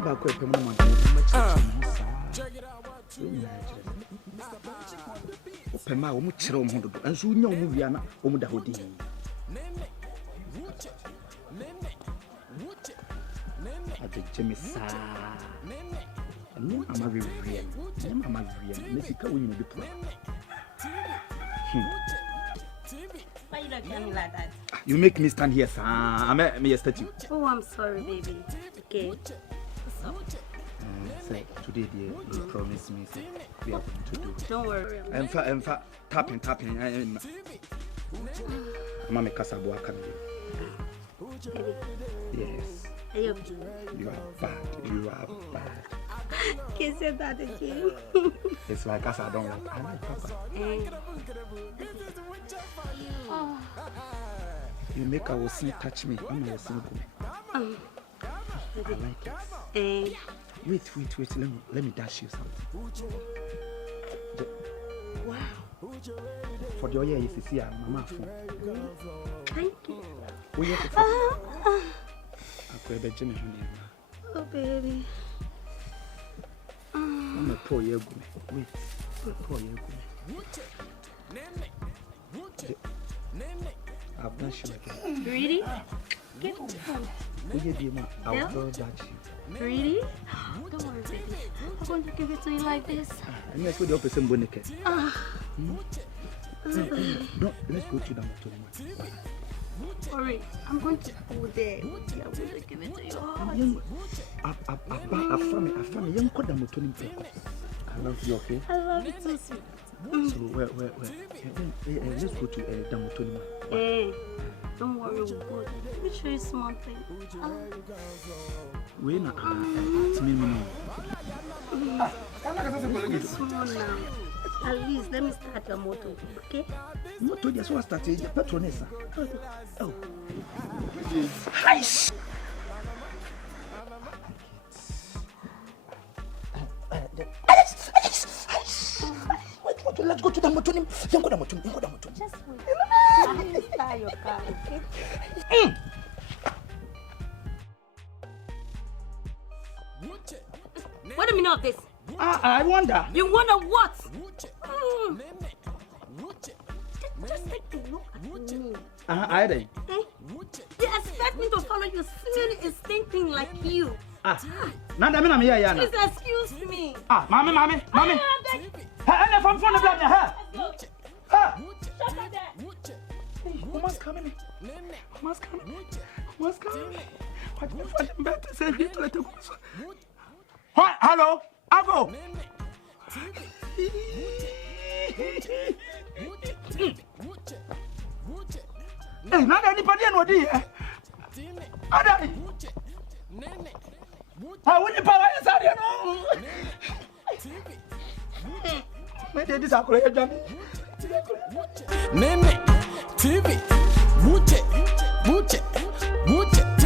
ba ko epem no ma check it out what you opema wo mu kire wo ho dodo enso nya wo mu wia na wo mu da hodi ade chemisa no ama rewie no ama rewie me sika wo nyina de pro Why you look at me like that? You make me stand here, sir. I'm a statue. Oh, I'm sorry, baby. Okay. What's up? Say, today, dear, you promised me so we are going to do. Don't worry. In fact, tapping. Mama Casabo coming. Yes. Are you okay? You are bad. Can say that again? It's like us, I like Papa. Oh. You make our see touch me. I'm a single. I like it. Wait. Let me dash you something. Wow. For the year, you see, I'm Mama phone. Thank you. Oh, yeah. Oh, baby. I'm a poor year. Wait. Poor year. I've done you again. Really? Get on. I'll go that you. Really? Don't worry, baby. I'm going to give it to you like this. And let's go to the opposite bonnet. No, Let's go to the motor. Sorry, I'm going to go there. I'm going to give it to you. I love you, okay? I love you too, sweet. So, where? Let's go to Damotoni. Hey, don't worry, we'll go. Let me show you something. Wait, it's me. It's small now. At least, let me start your motor, okay? Motor, just what started your patroness. Oh. Nice. Let's go to the motor. Just wait. Let me start your car, okay? What do you mean of this? I wonder. You wonder what? Just take a look at me. I did. They expect me to follow you, singing and thinking like you. Please excuse me. Mommy. Hey, from front of that, Shut up there. Who must come in? What better say it to the What? Hello? Avo. Hey, not anybody know this. Ada. I wouldn't power inside you know. My dad is a colege. Nene, TV, Mute.